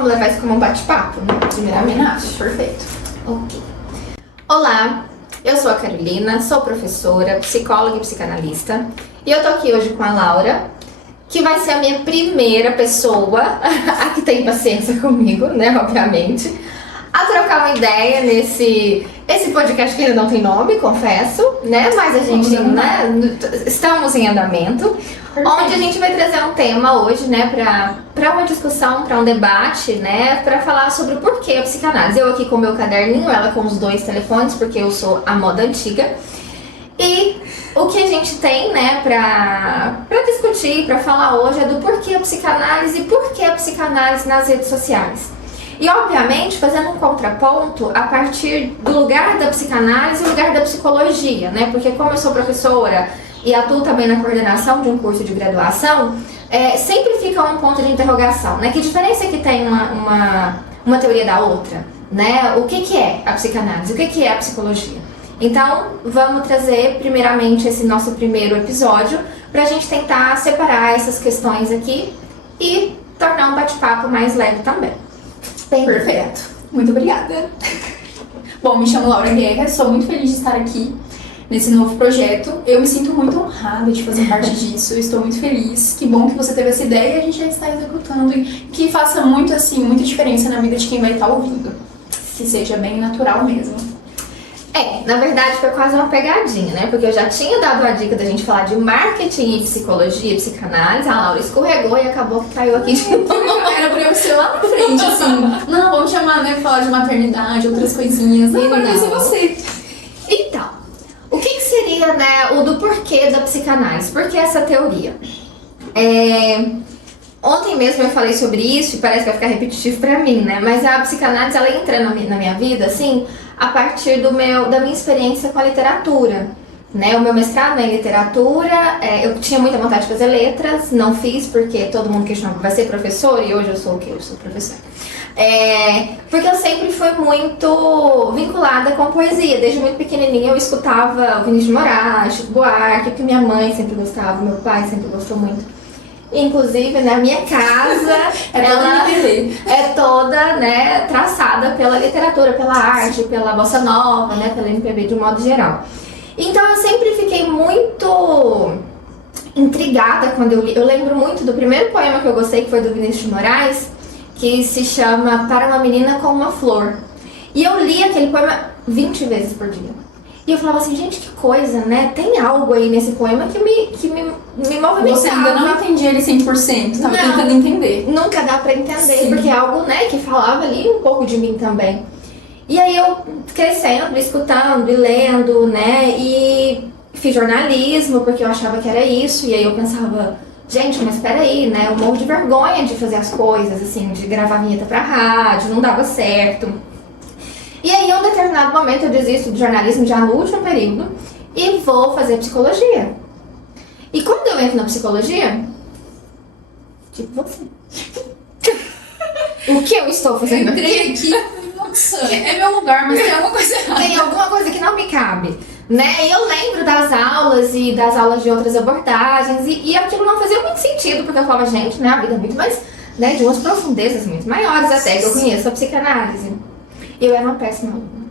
vamos levar isso como um bate-papo, né? Primeiramente. Perfeito. Ok. Olá, eu sou a Carolina, sou professora, psicóloga e psicanalista. E eu tô aqui hoje com a Laura, que vai ser a minha primeira pessoa, a que tem paciência comigo, né, obviamente, a trocar uma ideia esse podcast que ainda não tem nome, confesso, né, mas a gente, né, estamos em andamento, onde a gente vai trazer um tema hoje, né, para uma discussão, para um debate, né, para falar sobre o porquê a psicanálise. Eu aqui com o meu caderninho, ela com os 2 telefones, porque eu sou a moda antiga. E o que a gente tem, né, pra discutir, pra falar hoje é do porquê a psicanálise e por que a psicanálise nas redes sociais. E, obviamente, fazendo um contraponto a partir do lugar da psicanálise e do lugar da psicologia, né, porque como eu sou professora e atuo também na coordenação de um curso de graduação, sempre fica um ponto de interrogação, né, que diferença que tem uma teoria da outra, né, o que é a psicanálise, o que é a psicologia? Então, vamos trazer primeiramente esse nosso primeiro episódio para a gente tentar separar essas questões aqui e tornar um bate-papo mais leve também. Bem, perfeito. Muito obrigada. Bom, me chamo Laura Guerra, sou muito feliz de estar aqui nesse novo projeto. Eu me sinto muito honrada de fazer parte disso, eu estou muito feliz. Que bom que você teve essa ideia e a gente já está executando e que faça muito, assim, muita diferença na vida de quem vai estar ouvindo. Que seja bem natural mesmo. Na verdade foi quase uma pegadinha, né? Porque eu já tinha dado a dica da gente falar de marketing e psicologia e psicanálise, a Laura escorregou e acabou que caiu aqui de novo. Era pra eu ser lá na frente, assim. Não, vamos chamar, né? Falar de maternidade, outras coisinhas. Não, vai ser você. Então, o que seria, né, o do porquê da psicanálise? Por que essa teoria? Ontem mesmo eu falei sobre isso e parece que vai ficar repetitivo pra mim, né? Mas a psicanálise, ela entra na minha vida, assim, a partir da minha experiência com a literatura, né? O meu mestrado é em literatura, eu tinha muita vontade de fazer letras, não fiz porque todo mundo questionava, vai ser professor? E hoje eu sou o quê? Eu sou professora. Porque eu sempre fui muito vinculada com poesia. Desde muito pequenininha eu escutava o Vinícius de Moraes, Chico Buarque, que minha mãe sempre gostava, meu pai sempre gostou muito. Inclusive, na minha casa, ela é toda, né, traçada pela literatura, pela arte, pela bossa nova, né, pela MPB de um modo geral. Então eu sempre fiquei muito intrigada quando eu li. Eu lembro muito do primeiro poema que eu gostei, que foi do Vinícius de Moraes, que se chama Para uma Menina com uma Flor. E eu li aquele poema 20 vezes por dia. E eu falava assim, gente, que coisa, né? Tem algo aí nesse poema que me movimentava. Você ainda não entendia ele 100%, tava tentando entender. Nunca dá pra entender, Sim. porque é algo, né, que falava ali um pouco de mim também. E aí eu crescendo, escutando e lendo, né, e fiz jornalismo, porque eu achava que era isso. E aí eu pensava, gente, mas peraí, né, eu morro de vergonha de fazer as coisas, assim, de gravar vinheta pra rádio, não dava certo. E aí, em um determinado momento, eu desisto do jornalismo já no último período e vou fazer psicologia. E quando eu entro na psicologia, tipo você. O que eu estou fazendo aqui? Entrei aqui, nossa, é meu lugar, mas tem alguma coisa errada. Tem alguma coisa que não me cabe, né? E eu lembro das aulas e das aulas de outras abordagens e aquilo não fazia muito sentido, porque eu falava, gente, né, a vida é muito mais, né, de umas profundezas muito maiores até que eu conheço a psicanálise. Eu era uma péssima aluna.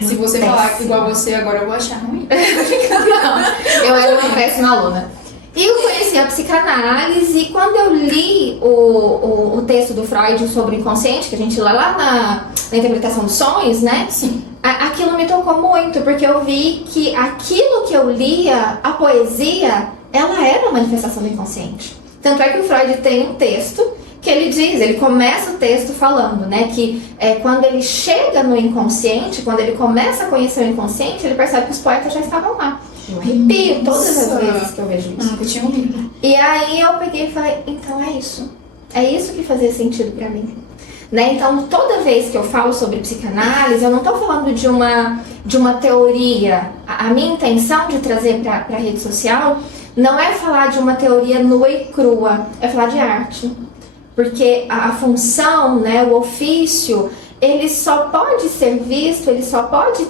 Se você falar igual você, agora eu vou achar ruim. Não, eu era uma péssima aluna. E eu conheci a psicanálise e quando eu li o texto do Freud sobre o inconsciente, que a gente lê lá na interpretação dos sonhos, né? Sim. Aquilo me tocou muito, porque eu vi que aquilo que eu lia, a poesia, ela era uma manifestação do inconsciente. Tanto é que o Freud tem um texto que ele diz, ele começa o texto falando, né, que quando ele chega no inconsciente, quando ele começa a conhecer o inconsciente, ele percebe que os poetas já estavam lá. Eu arrepio todas as vezes que eu vejo isso. Nunca tinha ouvido. E aí eu peguei e falei, então é isso. É isso que fazia sentido pra mim. Né? Então, toda vez que eu falo sobre psicanálise, eu não estou falando de uma teoria. A minha intenção de trazer para a rede social não é falar de uma teoria nua e crua, é falar de arte. Porque a função, né, o ofício, ele só pode ser visto, ele só pode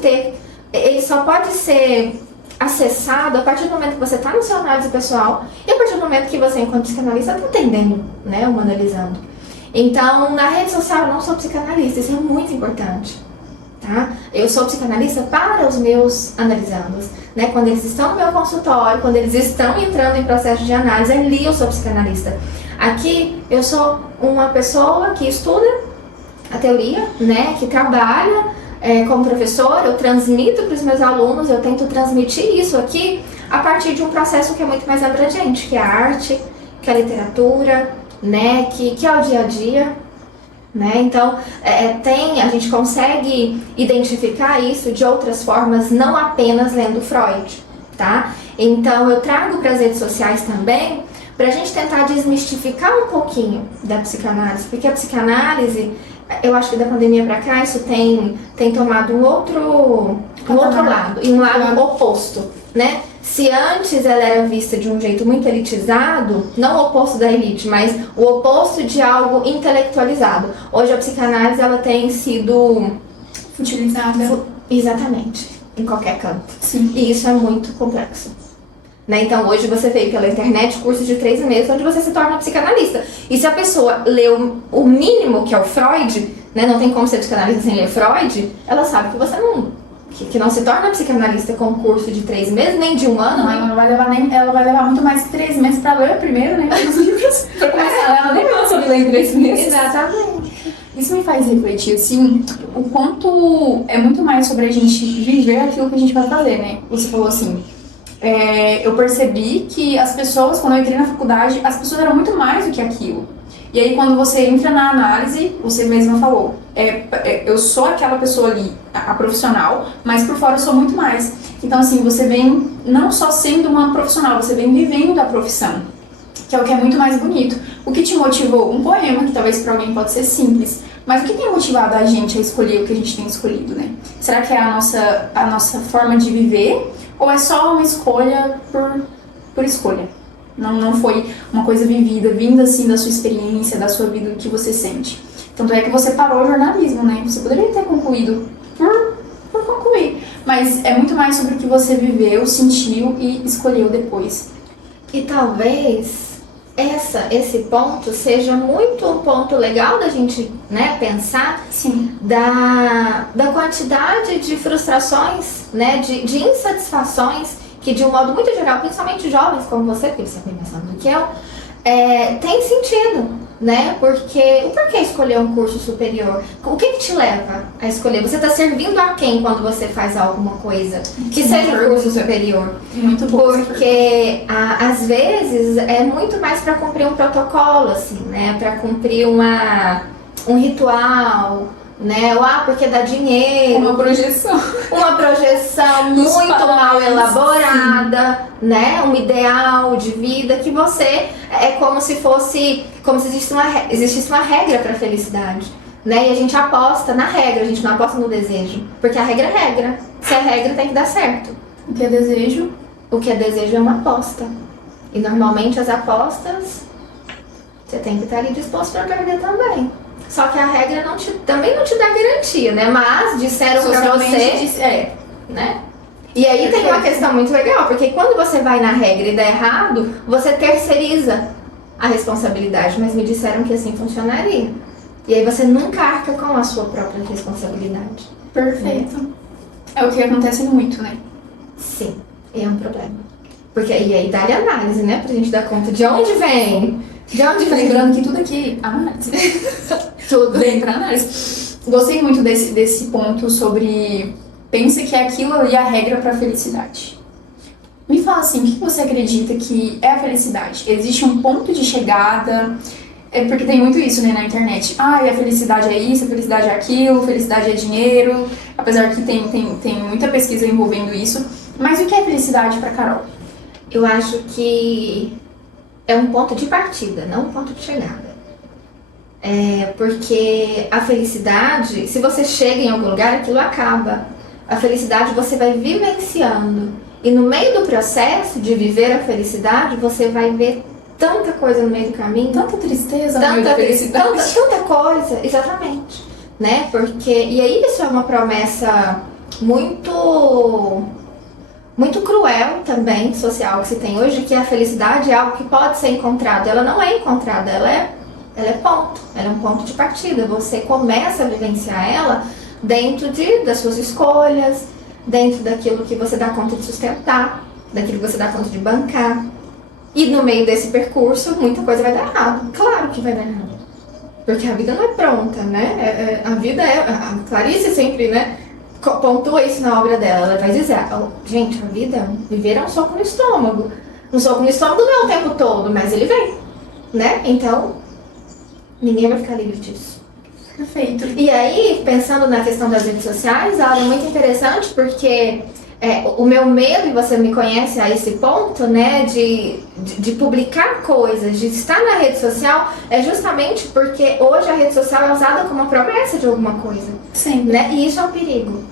ser acessado a partir do momento que você está no seu análise pessoal e a partir do momento que você, enquanto psicanalista, está entendendo, né, humanizando. Então, na rede social eu não sou psicanalista, isso é muito importante. Tá? Eu sou psicanalista para os meus analisandos, né? Quando eles estão no meu consultório, quando eles estão entrando em processo de análise, ali eu sou psicanalista. Aqui eu sou uma pessoa que estuda a teoria, né? Que trabalha como professora, eu transmito para os meus alunos, eu tento transmitir isso aqui a partir de um processo que é muito mais abrangente, que é a arte, que é a literatura, né? Que é o dia a dia. Né? Então, a gente consegue identificar isso de outras formas, não apenas lendo Freud, tá? Então, eu trago para as redes sociais também, para a gente tentar desmistificar um pouquinho da psicanálise, porque a psicanálise, eu acho que da pandemia para cá, isso tem tomado um outro lado, e um lado oposto, né? Se antes ela era vista de um jeito muito elitizado, não o oposto da elite, mas o oposto de algo intelectualizado. Hoje a psicanálise ela tem sido utilizada. Exatamente, em qualquer canto. Sim. E isso é muito complexo. Né? Então hoje você vê pela internet cursos de 3 meses onde você se torna psicanalista. E se a pessoa leu o mínimo que é o Freud, né? Não tem como ser psicanalista sem ler Freud, ela sabe que você que não se torna psicanalista com um curso de 3 meses, nem de 1 ano. Não, ela vai levar muito mais que 3 meses pra ler primeiro, né? Os livros. Pra começar, ela nem vai saber ler em 3 meses. Exatamente. Isso me faz refletir, assim, o quanto é muito mais sobre a gente viver aquilo que a gente vai fazer, né? Você falou assim, eu percebi que as pessoas, quando eu entrei na faculdade, as pessoas eram muito mais do que aquilo. E aí, quando você entra na análise, você mesma falou, eu sou aquela pessoa ali, a profissional, mas por fora eu sou muito mais. Então, assim, você vem não só sendo uma profissional, você vem vivendo a profissão, que é o que é muito mais bonito. O que te motivou? Um poema, que talvez para alguém pode ser simples, mas o que tem motivado a gente a escolher o que a gente tem escolhido, né? Será que é a nossa forma de viver, ou é só uma escolha por escolha? Não foi uma coisa vivida, vinda assim da sua experiência, da sua vida, do que você sente. Tanto é que você parou o jornalismo, né? Você poderia ter concluído por concluir. Mas é muito mais sobre o que você viveu, sentiu e escolheu depois. E talvez esse ponto seja muito um ponto legal da gente, né, pensar. Sim. Da quantidade de frustrações, né, de insatisfações que de um modo muito geral, principalmente jovens como você, porque você é bem mais novo do que eu, tem sentido, né? Porque o porquê escolher um curso superior? O que te leva a escolher? Você está servindo a quem quando você faz alguma coisa que seja um curso superior? Muito bom. Porque às vezes é muito mais para cumprir um protocolo, assim, né? Para cumprir um ritual, né? Porque dá dinheiro. Uma projeção muito mal elaborada, né? Um ideal de vida que você como se existisse uma regra para felicidade, né? E a gente aposta na regra, a gente não aposta no desejo, porque a regra é regra. Se é regra, tem que dar certo. O que é desejo? O que é desejo é uma aposta. E normalmente as apostas você tem que estar ali disposto para perder também. Só que a regra também não te dá garantia, né? Mas disseram pra você, né? E aí tem uma questão muito legal, porque quando você vai na regra e dá errado, você terceiriza a responsabilidade. Mas me disseram que assim funcionaria. E aí você nunca arca com a sua própria responsabilidade. Perfeito. É o que acontece muito, né? Sim, é um problema. Porque e aí dá-lhe análise, né? Pra gente dar conta de onde vem. Lembrando que tudo aqui, análise. Tudo vem pra análise. Gostei muito desse ponto sobre pensa que é aquilo ali a regra pra felicidade. Me fala assim, o que você acredita que é a felicidade? Existe um ponto de chegada? Porque tem muito isso, né, na internet. A felicidade é isso, a felicidade é aquilo, a felicidade é dinheiro. Apesar que tem muita pesquisa envolvendo isso. Mas o que é felicidade pra Carol? Eu acho que é um ponto de partida, não um ponto de chegada. Porque a felicidade, se você chega em algum lugar, aquilo acaba. A felicidade você vai vivenciando. E no meio do processo de viver a felicidade, você vai ver tanta coisa no meio do caminho. Tanta tristeza, tanta coisa, exatamente. Né? E aí isso é uma promessa muito cruel também, social, que se tem hoje, que a felicidade é algo que pode ser encontrado. Ela não é encontrada, ela ela é ponto, ela é um ponto de partida. Você começa a vivenciar ela dentro das suas escolhas, dentro daquilo que você dá conta de sustentar, daquilo que você dá conta de bancar. E no meio desse percurso, muita coisa vai dar errado. Claro que vai dar errado. Porque a vida não é pronta, né? A vida é... A Clarice sempre, né, pontua isso na obra dela. Ela vai dizer, gente, a vida, viver é um soco no estômago. Um soco no estômago não é o tempo todo, mas ele vem, né? Então, ninguém vai ficar livre disso. Perfeito. E aí, pensando na questão das redes sociais, ela é muito interessante porque o meu medo, e você me conhece a esse ponto, né, de publicar coisas, de estar na rede social, é justamente porque hoje a rede social é usada como uma promessa de alguma coisa. Sim. Né? E isso é um perigo.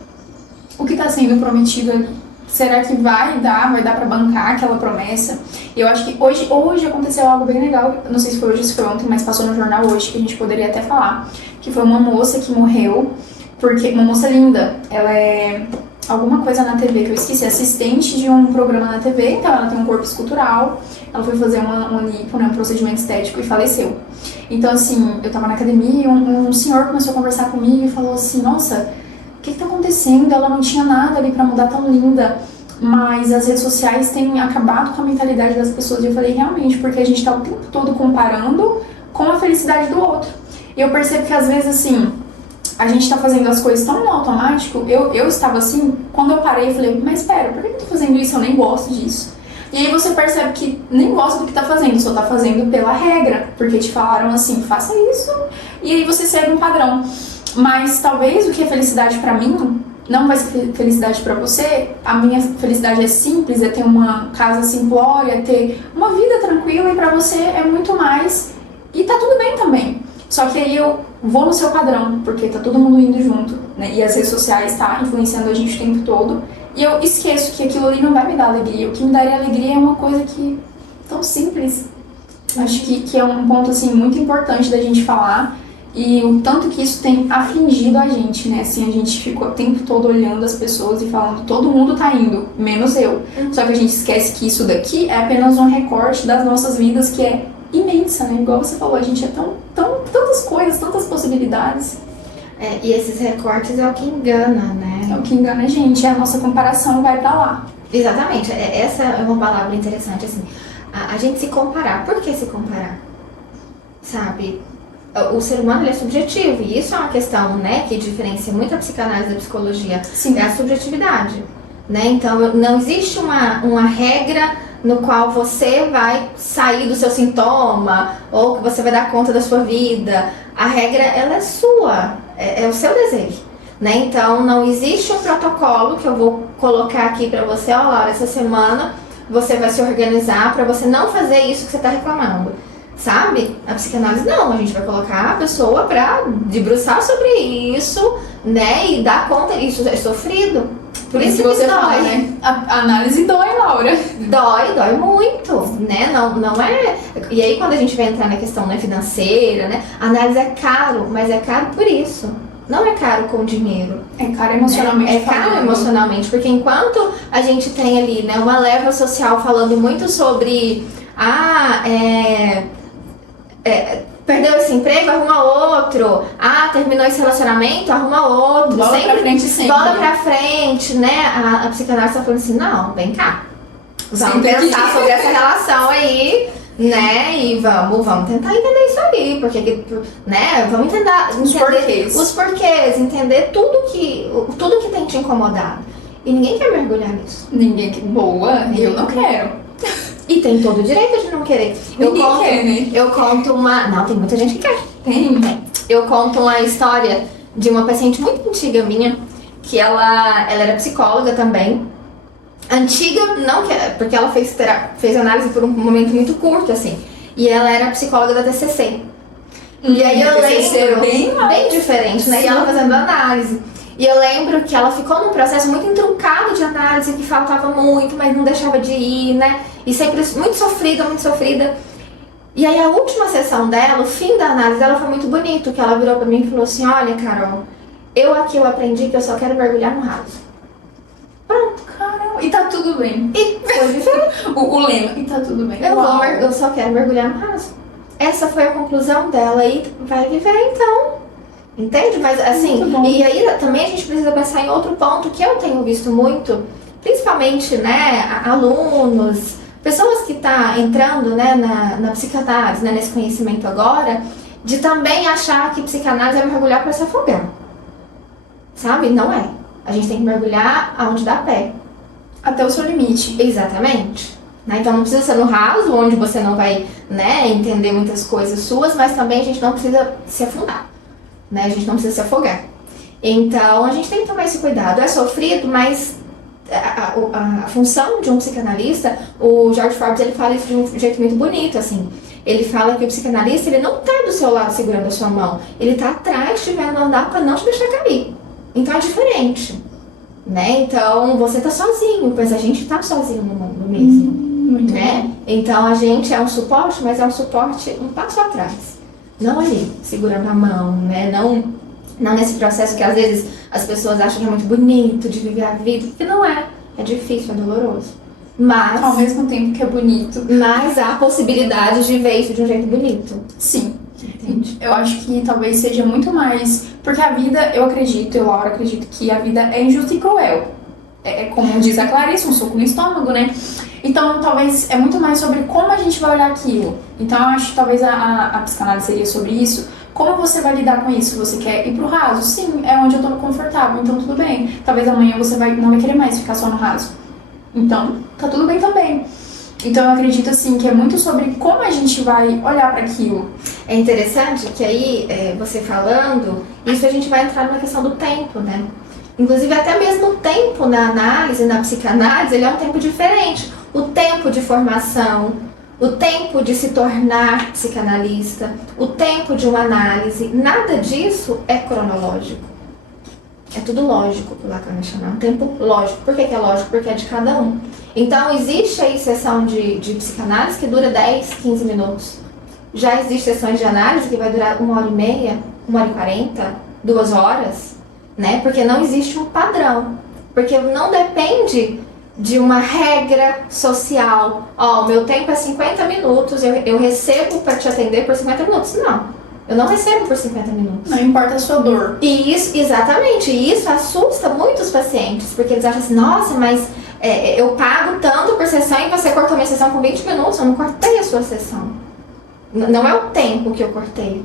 O que está sendo prometido ali? Será que vai dar pra bancar aquela promessa? Eu acho que hoje aconteceu algo bem legal, não sei se foi hoje ou se foi ontem, mas passou no jornal hoje, que a gente poderia até falar, que foi uma moça que morreu, porque uma moça linda, ela é alguma coisa na TV, que eu esqueci, assistente de um programa na TV, então ela tem um corpo escultural, ela foi fazer uma lipo, né, um procedimento estético e faleceu. Então assim, eu tava na academia e um senhor começou a conversar comigo e falou assim, nossa, o que tá acontecendo? Ela não tinha nada ali pra mudar, tão linda, mas as redes sociais têm acabado com a mentalidade das pessoas. E eu falei, realmente, porque a gente tá o tempo todo comparando com a felicidade do outro. E eu percebo que às vezes, assim, a gente tá fazendo as coisas tão no automático. Eu estava assim, quando eu parei, eu falei, mas espera, por que eu tô fazendo isso? Eu nem gosto disso. E aí você percebe que nem gosta do que tá fazendo, só tá fazendo pela regra, porque te falaram assim, faça isso, e aí você segue um padrão. Mas talvez o que é felicidade pra mim não vai ser felicidade pra você. A minha felicidade é simples, é ter uma casa simplória, ter uma vida tranquila, e pra você é muito mais. E tá tudo bem também. Só que aí eu vou no seu padrão, porque tá todo mundo indo junto, né? E as redes sociais tá influenciando a gente o tempo todo. E eu esqueço que aquilo ali não vai me dar alegria. O que me daria alegria é uma coisa que tão simples. Acho que é um ponto assim muito importante da gente falar. E o tanto que isso tem afligido a gente, né? Assim, a gente ficou o tempo todo olhando as pessoas e falando, todo mundo tá indo, menos eu. Só que a gente esquece que isso daqui é apenas um recorte das nossas vidas, que é imensa, né? Igual você falou, a gente é tantas coisas, tantas possibilidades. E esses recortes é o que engana, né? É o que engana a gente, a nossa comparação vai pra lá. Exatamente, essa é uma palavra interessante, assim. A gente se comparar. Por que se comparar? Sabe? O ser humano, ele é subjetivo, e isso é uma questão, né, que diferencia muito a psicanálise da psicologia. Sim. É a subjetividade, né? Então, não existe uma regra no qual você vai sair do seu sintoma, ou que você vai dar conta da sua vida. A regra, ela é sua, é o seu desejo, né? Então, não existe um protocolo que eu vou colocar aqui pra você, ó, Laura, essa semana você vai se organizar pra você não fazer isso que você tá reclamando. Sabe? A psicanálise não, a gente vai colocar a pessoa pra debruçar sobre isso, né? E dar conta, isso é sofrido. Por isso que você dói. fala, né? A análise dói, Laura. Dói muito, né? Não é... E aí quando a gente vai entrar na questão, né, financeira, né? A análise é caro, mas é caro por isso. Não é caro com dinheiro. É caro emocionalmente. É caro emocionalmente, porque enquanto a gente tem ali, né, uma leva social falando muito sobre... perdeu esse emprego, arruma outro. Terminou esse relacionamento, arruma outro. Bola pra frente sempre. Bola pra frente, né? A psicanálise tá falando assim, não, vem cá. Vamos Sempre pensar aqui. sobre essa relação aí, né? E vamos tentar entender isso aí. Porque, né? Vamos entender os porquês, entender tudo que tem te incomodado. E ninguém quer mergulhar nisso. Ninguém quer. Boa, eu não quero. E tem todo o direito de não querer. Ninguém quer, né? Eu conto uma... Não, tem muita gente que quer. Tem. Eu conto uma história de uma paciente muito antiga minha, que ela era psicóloga também. Antiga, não que porque ela fez análise por um momento muito curto, assim. E ela era psicóloga da TCC. E aí eu lembro... Bem diferente, né? E ela fazendo análise. E eu lembro que ela ficou num processo muito intruncado de análise, que faltava muito, mas não deixava de ir, né? E sempre muito sofrida. E aí a última sessão dela, o fim da análise dela foi muito bonito, que ela virou pra mim e falou assim, olha, Carol, eu aprendi que eu só quero mergulhar no raso. Pronto, caramba. E tá tudo bem. E foi diferente. o lema, e tá tudo bem. Eu só quero mergulhar no raso. essa foi a conclusão dela e vai viver então. Entende? Mas assim, e aí também a gente precisa pensar em outro ponto que eu tenho visto muito, principalmente, né, alunos, pessoas que estão entrando, né, na psicanálise, né, nesse conhecimento agora, de também achar que psicanálise é mergulhar para se afogar. Sabe? Não é. A gente tem que mergulhar aonde dá pé. Até o seu limite. Exatamente. Né? Então não precisa ser no raso, onde você não vai, né, entender muitas coisas suas, mas também a gente não precisa se afundar. Né? A gente não precisa se afogar. Então a gente tem que tomar esse cuidado. É sofrido, mas a função de um psicanalista, o George Forbes, ele fala isso de um jeito muito bonito, assim. Ele fala que o psicanalista, ele não tá do seu lado segurando a sua mão, ele tá atrás te vendo andar para não te deixar cair. Então é diferente, né? Então você tá sozinho, pois a gente tá sozinho no mundo mesmo, muito né? bom. Então a gente é um suporte, mas é um suporte um passo atrás, não ali segurando a mão, né? Não nesse processo que às vezes as pessoas acham que é muito bonito de viver a vida, porque não é. É difícil, é doloroso. Mas, ao mesmo tempo que é bonito. Mas há possibilidade de ver isso de um jeito bonito. Sim. Entende? Eu acho que talvez seja muito mais... Porque a vida, eu Laura, acredito que a vida é injusta e cruel. É como diz a Clarice, um soco no estômago, né? Então, talvez é muito mais sobre como a gente vai olhar aquilo. Então, eu acho que talvez a psicanálise seria sobre isso. Como você vai lidar com isso? Você quer ir pro raso? Sim, é onde eu tô confortável, então tudo bem. Talvez amanhã você não vai querer mais ficar só no raso. Então, tá tudo bem também. Então, eu acredito, assim, que é muito sobre como a gente vai olhar para aquilo. É interessante que aí, você falando, isso a gente vai entrar numa questão do tempo, né? Inclusive, até mesmo o tempo na análise, na psicanálise, ele é um tempo diferente. O tempo de formação, o tempo de se tornar psicanalista, o tempo de uma análise, nada disso é cronológico. É tudo lógico, que o Lacan vai chamar. Um tempo lógico. Por que é lógico? Porque é de cada um. Então, existe aí sessão de psicanálise que dura 10, 15 minutos. Já existem sessões de análise que vai durar 1h30, 1h40, 2 horas, né? Porque não existe um padrão. Porque não depende de uma regra social. Ó, o meu tempo é 50 minutos, eu recebo para te atender por 50 minutos. Não. Eu não recebo por 50 minutos. Não importa a sua dor. E isso, exatamente, e isso assusta muitos pacientes, porque eles acham assim, nossa, mas eu pago tanto por sessão e você cortou minha sessão com 20 minutos, eu não cortei a sua sessão. Não é o tempo que eu cortei,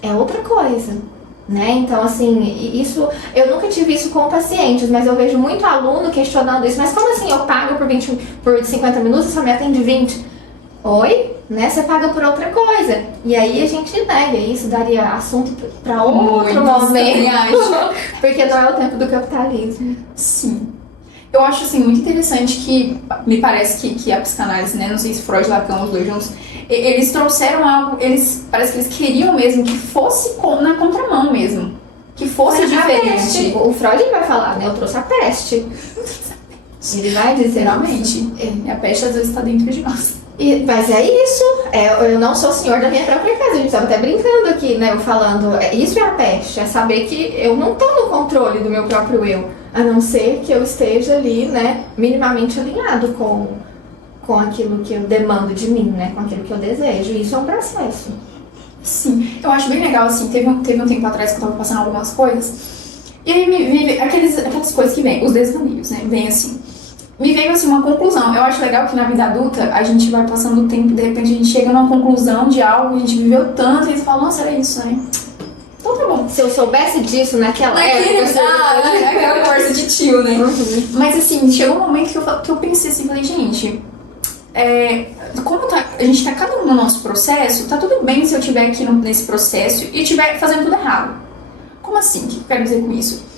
é outra coisa, né? Então, assim, isso, eu nunca tive isso com pacientes, mas eu vejo muito aluno questionando isso, mas como assim eu pago por 50 minutos e só me atende 20? Oi? Né? Você paga por outra coisa. E aí a gente, né? E isso daria assunto para outro momento. Porque não é o tempo do capitalismo. Sim. Eu acho, assim, muito interessante que me parece que a psicanálise, né? Não sei se Freud e Lacan, os dois juntos, eles trouxeram algo, parece que eles queriam mesmo que fosse na contramão mesmo. Que fosse diferente. O Freud vai falar, né? Eu trouxe a peste. Ele vai dizer, realmente. A peste às vezes está dentro de nós. Mas é isso, eu não sou senhor da minha própria casa, a gente estava até brincando aqui, né, eu falando, isso é a peste, é saber que eu não estou no controle do meu próprio eu, a não ser que eu esteja ali, né, minimamente alinhado com aquilo que eu demando de mim, né, com aquilo que eu desejo, isso é um processo. Sim, eu acho bem legal, assim, teve um tempo atrás que eu estava passando algumas coisas, e aí me veio aquelas coisas que vêm, os desvaneos, né, vem assim. Me veio assim uma conclusão. Eu acho legal que na vida adulta a gente vai passando o tempo, de repente a gente chega numa conclusão de algo, a gente viveu tanto e você fala, nossa, era isso, né? Então tá bom. Se eu soubesse disso naquela época. Aquela conversa de tio, né? Uhum. Mas assim, chegou um momento que eu pensei assim, falei, gente, como a gente tá cada um no nosso processo, tá tudo bem se eu estiver aqui nesse processo e estiver fazendo tudo errado. Como assim? O que eu quero dizer com isso?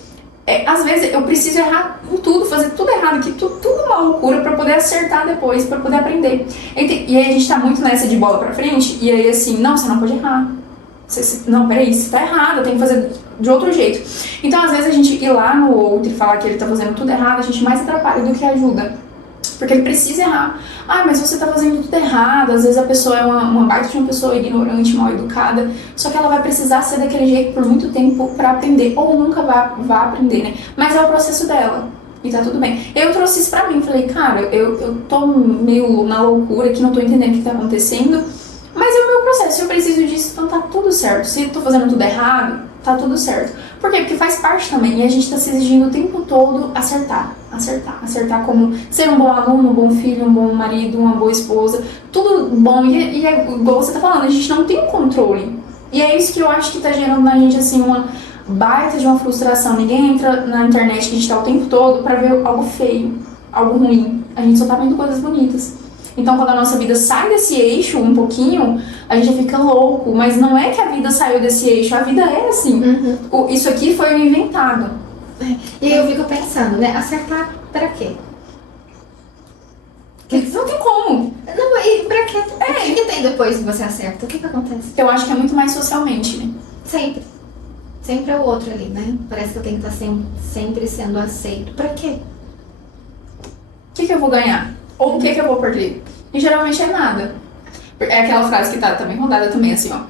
Às vezes eu preciso errar em tudo, fazer tudo errado, que tudo uma loucura pra poder acertar depois, pra poder aprender. E aí a gente tá muito nessa de bola pra frente, e aí assim, não, você não pode errar. Não, peraí, você tá errado, eu tenho que fazer de outro jeito. Então às vezes a gente ir lá no outro e falar que ele tá fazendo tudo errado, a gente mais atrapalha do que ajuda. Porque ele precisa errar. Ah, mas você tá fazendo tudo errado. Às vezes a pessoa é uma baita de uma pessoa ignorante, mal educada. Só que ela vai precisar ser daquele jeito por muito tempo pra aprender. Ou nunca vai aprender, né? Mas é o processo dela. E tá tudo bem. Eu trouxe isso pra mim. Falei, cara, eu tô meio na loucura aqui, não tô entendendo o que tá acontecendo. Mas é o meu processo. processo. Se eu preciso disso, então tá tudo certo. Se eu tô fazendo tudo errado, tá tudo certo. Por quê? Porque faz parte também. E a gente tá se exigindo o tempo todo acertar. Acertar como ser um bom aluno, um bom filho, um bom marido, uma boa esposa. Tudo bom. E é igual você tá falando, a gente não tem o controle. E é isso que eu acho que tá gerando na gente, assim, uma baita de uma frustração. Ninguém entra na internet que a gente tá o tempo todo pra ver algo feio, algo ruim. A gente só tá vendo coisas bonitas. Então, quando a nossa vida sai desse eixo um pouquinho, a gente fica louco. Mas não é que a vida saiu desse eixo, a vida é assim. Isso aqui foi inventado. E aí eu fico pensando, né? Acertar pra quê? Não tem como. Não, e pra quê? O que tem depois que você acerta? O que acontece? Eu acho que é muito mais socialmente, né? Sempre. Sempre é o outro ali, né? Parece que eu tenho que estar sempre sendo aceito. Pra quê? O que eu vou ganhar? Ou o que eu vou perder? E geralmente é nada. É aquela frase que tá também rodada também, assim, ó.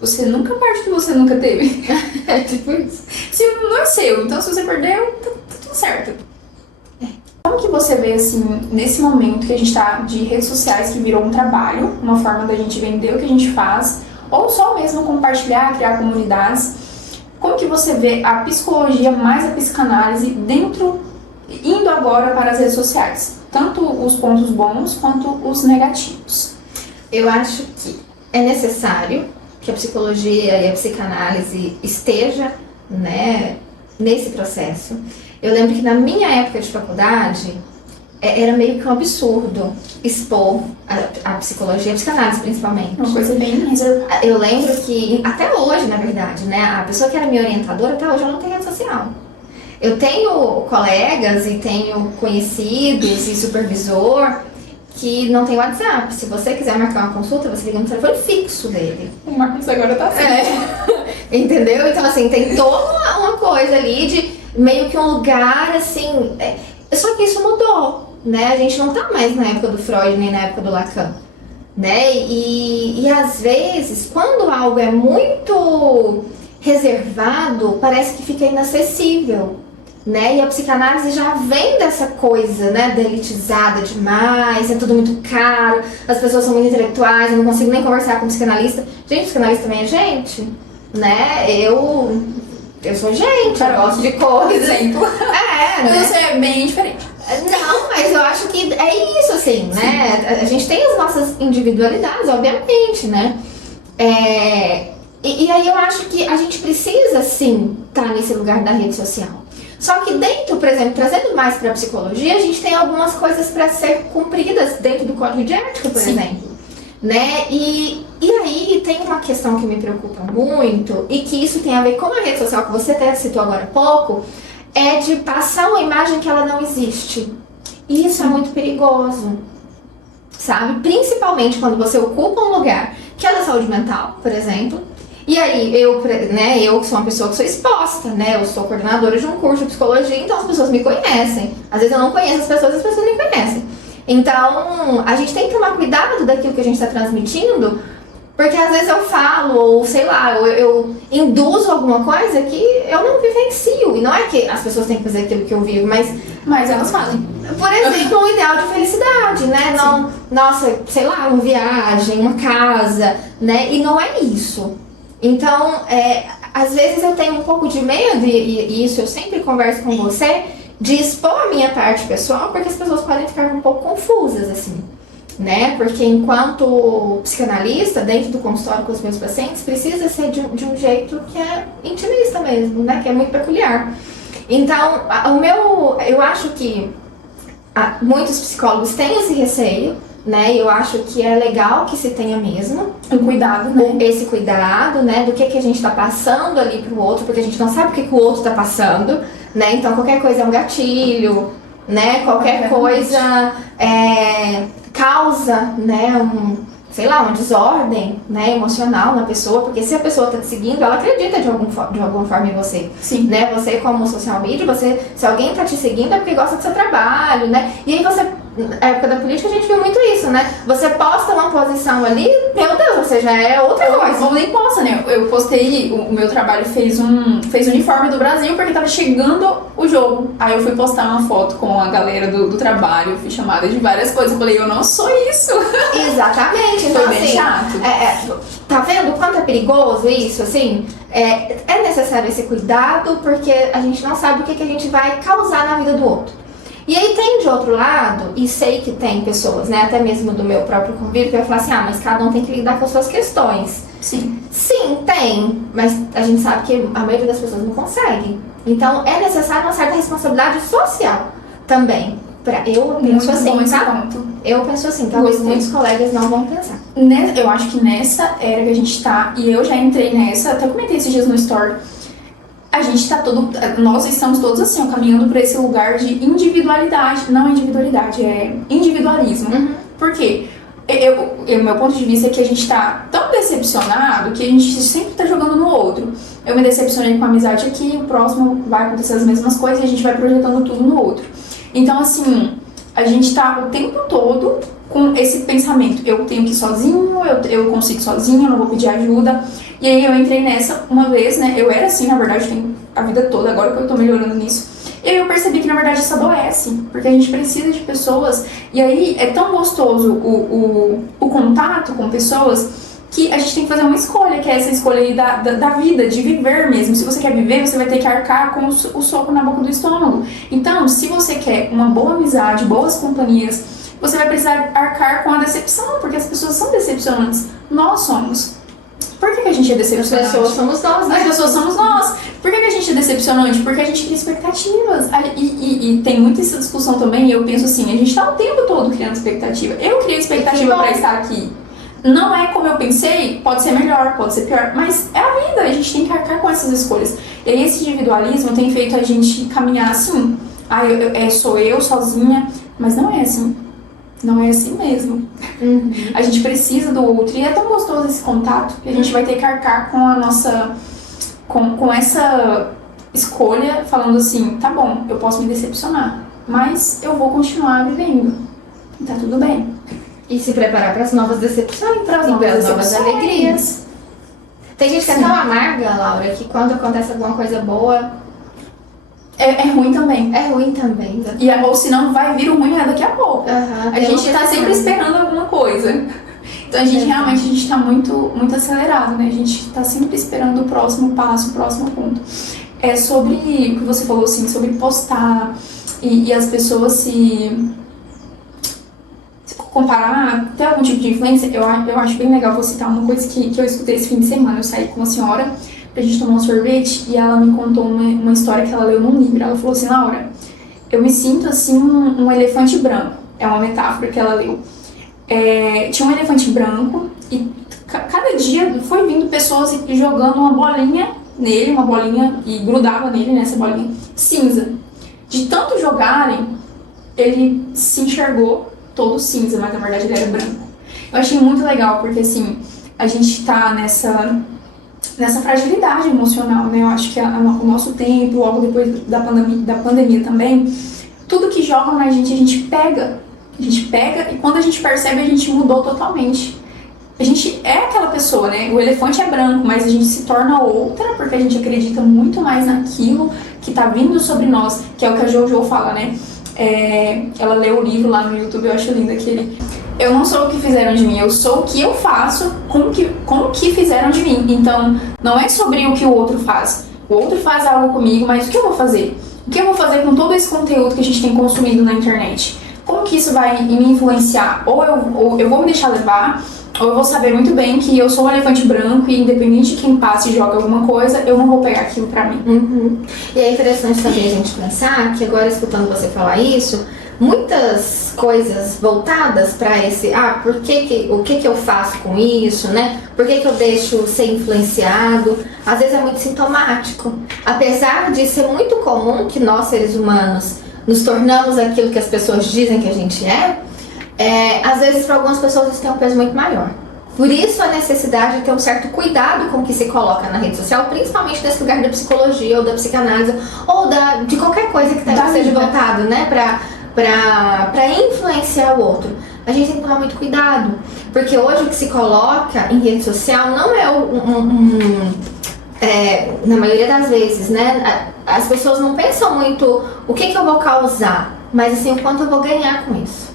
Você nunca perde o que você nunca teve. É tipo isso. Se não é seu, então se você perdeu, tá tudo certo. Como que você vê, assim, nesse momento que a gente tá de redes sociais, que virou um trabalho, uma forma da gente vender o que a gente faz, ou só mesmo compartilhar, criar comunidades, como que você vê a psicologia mais a psicanálise indo agora para as redes sociais? Tanto os pontos bons quanto os negativos. Eu acho que é necessário que a psicologia e a psicanálise esteja, né, nesse processo. Eu lembro que na minha época de faculdade era meio que um absurdo expor a psicologia, a psicanálise principalmente. Uma coisa bem reservada. Eu lembro que, até hoje, na verdade, né, a pessoa que era minha orientadora, até hoje ela não tem rede social. Eu tenho colegas e tenho conhecidos e supervisor que não tem WhatsApp. Se você quiser marcar uma consulta, você liga no telefone fixo dele. O Marcos agora tá assim. Entendeu? Então, assim, tem toda uma coisa ali de meio que um lugar, assim... Só que isso mudou, né? A gente não tá mais na época do Freud nem na época do Lacan, né? E às vezes, quando algo é muito reservado, parece que fica inacessível, né? E a psicanálise já vem dessa coisa, né, delitizada demais, é tudo muito caro, as pessoas são muito intelectuais, eu não consigo nem conversar com um psicanalista. Gente, psicanalista também é gente, né? Eu sou gente, eu gosto de coisas. Exemplo. Né? Você é bem diferente. Não, mas eu acho que é isso, assim, né? A gente tem as nossas individualidades, obviamente, né? E aí eu acho que a gente precisa, sim, estar nesse lugar da rede social. Só que dentro, por exemplo, trazendo mais para a psicologia, a gente tem algumas coisas para ser cumpridas dentro do código de ética, por exemplo, né? E aí tem uma questão que me preocupa muito e que isso tem a ver com a rede social que você até citou agora há pouco, é de passar uma imagem que ela não existe. E isso é muito perigoso, sabe? Principalmente quando você ocupa um lugar que é da saúde mental, por exemplo. E aí, eu que sou uma pessoa que sou exposta, né? Eu sou coordenadora de um curso de psicologia, então as pessoas me conhecem. Às vezes eu não conheço as pessoas me conhecem. Então, a gente tem que tomar cuidado daquilo que a gente está transmitindo, porque às vezes eu falo, ou sei lá, eu induzo alguma coisa que eu não vivencio. E não é que as pessoas têm que fazer aquilo que eu vivo, Mas elas fazem. Por exemplo, um ideal de felicidade, né? Não, nossa, sei lá, uma viagem, uma casa, né? E não é isso. Então, às vezes eu tenho um pouco de medo, e isso eu sempre converso com você, de expor a minha parte pessoal, porque as pessoas podem ficar um pouco confusas, assim, né? Porque enquanto psicanalista, dentro do consultório com os meus pacientes, precisa ser de um jeito que é intimista mesmo, né? Que é muito peculiar. Então, eu acho que muitos psicólogos têm esse receio, né? Eu acho que é legal que se tenha mesmo um cuidado, né? Esse cuidado, né? Do que a gente tá passando ali pro outro, porque a gente não sabe o que o outro tá passando, né? Então qualquer coisa é um gatilho, né? Qualquer coisa causa, né? Uma desordem, né, emocional na pessoa, porque se a pessoa tá te seguindo, ela acredita de alguma forma em você. Sim. Né? Você como social media, se alguém tá te seguindo é porque gosta do seu trabalho, né? E aí na época da política a gente viu muito isso, né? Você posta uma posição ali, meu Deus, ou seja, é outra coisa. Ou nem posta, né? Eu postei, o meu trabalho fez uniforme do Brasil porque tava chegando o jogo. Aí eu fui postar uma foto com a galera do trabalho, fui chamada de várias coisas. Eu falei, eu não sou isso. Exatamente. Foi então, bem assim, chato. Tá perigoso isso, assim? É necessário esse cuidado porque a gente não sabe o que a gente vai causar na vida do outro. E aí tem de outro lado, e sei que tem pessoas, né, até mesmo do meu próprio convívio, que vai falar assim, mas cada um tem que lidar com as suas questões. Sim. Sim, tem, mas a gente sabe que a maioria das pessoas não consegue. Então é necessário uma certa responsabilidade social também. Eu penso assim, tá? Eu penso assim, talvez muitos colegas não vão pensar. Eu acho que nessa era que a gente tá, e eu já entrei nessa, até comentei esses dias no story, nós estamos todos assim, ó, caminhando para esse lugar de individualidade, não individualidade, é individualismo. Por quê? Meu ponto de vista é que a gente tá tão decepcionado que a gente sempre tá jogando no outro. Eu me decepcionei com a amizade aqui, o próximo vai acontecer as mesmas coisas e a gente vai projetando tudo no outro. Então, assim, a gente tá o tempo todo com esse pensamento. Eu tenho que ir sozinho, eu consigo sozinho, eu não vou pedir ajuda. E aí eu entrei nessa uma vez, né? Eu era assim, na verdade, tem a vida toda, agora que eu tô melhorando nisso. E aí eu percebi que, na verdade, isso adoece. Porque a gente precisa de pessoas. E aí é tão gostoso o contato com pessoas que a gente tem que fazer uma escolha, que é essa escolha aí da vida, de viver mesmo. Se você quer viver, você vai ter que arcar com o soco na boca do estômago. Então, se você quer uma boa amizade, boas companhias, você vai precisar arcar com a decepção, porque as pessoas são decepcionantes. Nós somos. Por que a gente é decepcionante? As pessoas somos nós, né? As pessoas somos nós. Por que a gente é decepcionante? Porque a gente cria expectativas. E tem muita essa discussão também, e eu penso assim, a gente tá o tempo todo criando expectativa. Eu criei expectativa pra estar aqui. Não é como eu pensei, pode ser melhor, pode ser pior, mas é a vida, a gente tem que arcar com essas escolhas. E aí esse individualismo tem feito a gente caminhar assim, sou eu sozinha, mas não é assim. Não é assim mesmo. A gente precisa do outro, e é tão gostoso esse contato, que a gente vai ter que arcar com a nossa, com essa escolha, falando assim, tá bom, eu posso me decepcionar, mas eu vou continuar vivendo, e tá tudo bem. E se preparar para as novas decepções, para as novas alegrias. Tem gente que é tão amarga, Laura, que quando acontece alguma coisa boa... É ruim também. É ruim também. Ou senão vai vir o ruim daqui a pouco. A gente tá sempre esperando alguma coisa. Então a gente realmente tá muito, muito acelerado, né? A gente tá sempre esperando o próximo passo, o próximo ponto. É sobre o que você falou, assim, sobre postar e as pessoas se comparar, ter algum tipo de influência. Eu acho bem legal, vou citar uma coisa que eu escutei esse fim de semana. Eu saí com uma senhora pra gente tomar um sorvete e ela me contou uma história que ela leu num livro. Ela falou assim, Laura, eu me sinto assim um elefante branco. É uma metáfora que ela leu. Tinha um elefante branco e cada dia foi vindo pessoas e jogando uma bolinha nele, e grudava nele nessa bolinha cinza. De tanto jogarem, ele se enxergou todo cinza, mas na verdade ele era branco. Eu achei muito legal, porque assim, a gente tá nessa fragilidade emocional, né? Eu acho que o nosso tempo, logo depois da pandemia também, tudo que jogam na gente, a gente pega. E quando a gente percebe, a gente mudou totalmente. A gente é aquela pessoa, né? O elefante é branco, mas a gente se torna outra, porque a gente acredita muito mais naquilo que tá vindo sobre nós, que é o que a Jojo fala, né? Ela leu o livro lá no YouTube, eu acho lindo aquele. Eu não sou o que fizeram de mim, eu sou o que eu faço com o que fizeram de mim. Então, não é sobre o que o outro faz. O outro faz algo comigo, mas o que eu vou fazer? O que eu vou fazer com todo esse conteúdo que a gente tem consumido na internet? Como que isso vai me influenciar? Ou eu vou me deixar levar, ou eu vou saber muito bem que eu sou um elefante branco e independente de quem passe e joga alguma coisa, eu não vou pegar aquilo pra mim. E é interessante também a gente pensar que agora, escutando você falar isso, muitas coisas voltadas para esse, o que eu faço com isso, né? Por que eu deixo ser influenciado? Às vezes é muito sintomático. Apesar de ser muito comum que nós, seres humanos, nos tornamos aquilo que as pessoas dizem que a gente às vezes para algumas pessoas isso tem um peso muito maior. Por isso a necessidade de ter um certo cuidado com o que se coloca na rede social, principalmente nesse lugar da psicologia ou da psicanálise, ou de qualquer coisa que seja voltado, né, para influenciar o outro. A gente tem que tomar muito cuidado, porque hoje o que se coloca em rede social não é na maioria das vezes, né, as pessoas não pensam muito o que eu vou causar, mas assim, o quanto eu vou ganhar com isso.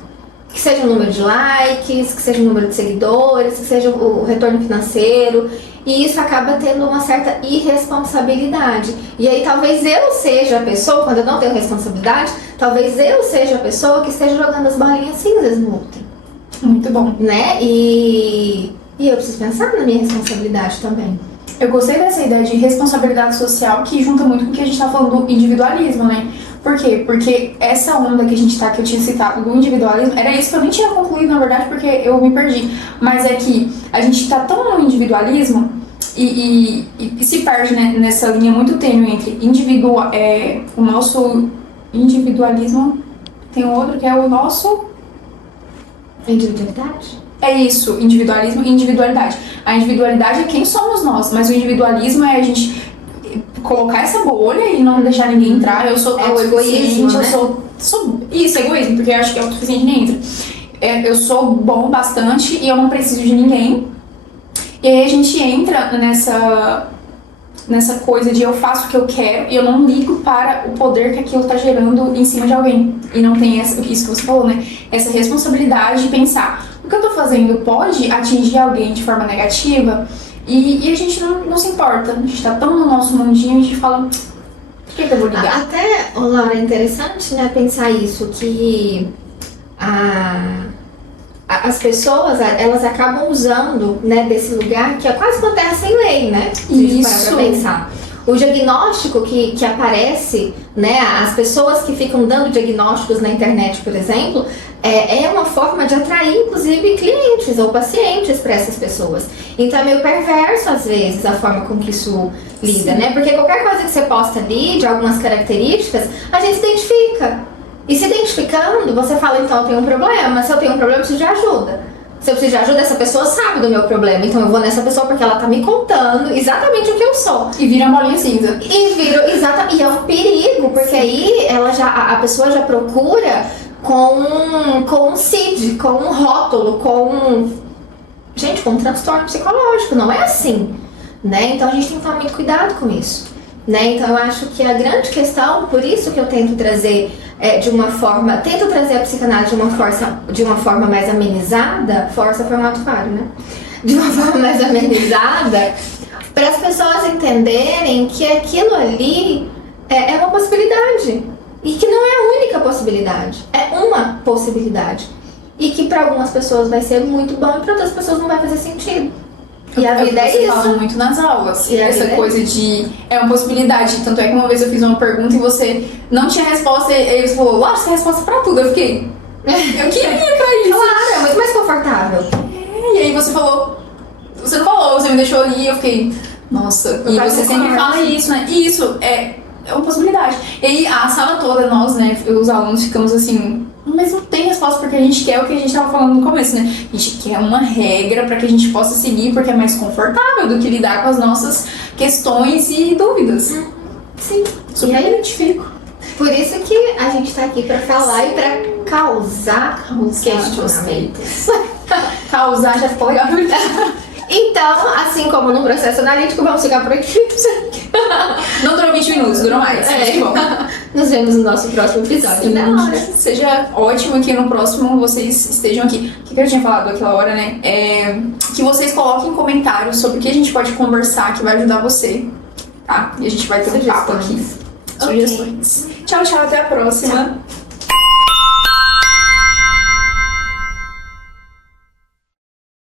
Que seja o número de likes, que seja o número de seguidores, que seja o retorno financeiro. E isso acaba tendo uma certa irresponsabilidade. E aí talvez eu seja a pessoa, quando eu não tenho responsabilidade, talvez eu seja a pessoa que esteja jogando as bolinhas cinzas no outro. Muito bom. Né? E eu preciso pensar na minha responsabilidade também. Eu gostei dessa ideia de responsabilidade social que junta muito com o que a gente tá falando do individualismo, né? Por quê? Porque essa onda que a gente tá, que eu tinha citado do individualismo, era isso que eu nem tinha concluído, na verdade, porque eu me perdi. Mas é que a gente tá tão no individualismo e se perde, né, nessa linha muito tênue entre o nosso individualismo, tem outro que é o nosso... Individualidade? É isso, individualismo e individualidade. A individualidade é quem somos nós, mas o individualismo é a gente colocar essa bolha e não deixar ninguém entrar. Eu sou o egoísmo, né? eu sou isso, egoísmo, porque eu acho que é autossuficiente nem entra. Eu sou bom bastante e eu não preciso de ninguém. E aí a gente entra nessa coisa de eu faço o que eu quero e eu não ligo para o poder que aquilo tá gerando em cima de alguém. E não tem isso que você falou, né? Essa responsabilidade de pensar, o que eu tô fazendo pode atingir alguém de forma negativa? E a gente não se importa. A gente tá tão no nosso mundinho, a gente fala, por que eu vou ligar? Até, Laura, é interessante, né, pensar isso, que as pessoas, elas acabam usando, né, desse lugar que é quase uma terra sem lei, né? Isso. Para pensar. O diagnóstico que aparece, né, as pessoas que ficam dando diagnósticos na internet, por exemplo, é uma forma de atrair, inclusive, clientes ou pacientes para essas pessoas. Então é meio perverso, às vezes, a forma com que isso lida, né? Porque qualquer coisa que você posta ali, de algumas características, a gente se identifica. E se identificando, você fala, então eu tenho um problema. Se eu tenho um problema, eu preciso de ajuda. Se eu preciso de ajuda, essa pessoa sabe do meu problema. Então eu vou nessa pessoa porque ela tá me contando exatamente o que eu sou. E vira uma bolinha cinza. E é um perigo, porque aí a pessoa já procura com um CID, com um rótulo, com um transtorno psicológico. Não é assim, né? Então a gente tem que tomar muito cuidado com isso, né? Então eu acho que a grande questão, por isso que eu tento trazer tento trazer a psicanálise de uma forma mais amenizada, força foi um ato claro, né? De uma forma mais amenizada, para as pessoas entenderem que aquilo ali é uma possibilidade. E que não é a única possibilidade, é uma possibilidade. E que para algumas pessoas vai ser muito bom e para outras pessoas não vai fazer sentido. E a vida é isso. Fala muito nas aulas. E essa coisa de... É uma possibilidade. Tanto é que uma vez eu fiz uma pergunta e você não tinha resposta. E você falou, Laura, você tem resposta pra tudo. Eu fiquei... Eu queria pra isso. Claro, é muito mais confortável. E aí você falou... Você não falou, você me deixou ali e eu fiquei... Nossa. E você sempre fala isso, né? E isso é uma possibilidade. E aí a sala toda, nós, né? Os alunos ficamos assim... Mas não tem resposta porque a gente quer o que a gente tava falando no começo, né? A gente quer uma regra para que a gente possa seguir porque é mais confortável do que lidar com as nossas questões e dúvidas. Sim. Super identifico. Por isso que a gente tá aqui para falar e para causar questionamentos. Causar já ficou legal. Então, assim como no processo analítico, vamos ficar por aqui. Não durou 20 minutos, durou mais. Bom. Nos vemos no nosso próximo episódio, né, Laura? Seja ótimo que no próximo vocês estejam aqui. O que eu tinha falado aquela hora, né? Que vocês coloquem comentários sobre o que a gente pode conversar que vai ajudar você, tá? E a gente vai ter um papo aqui. Sugestões. Tchau, tchau, até a próxima. Tchau.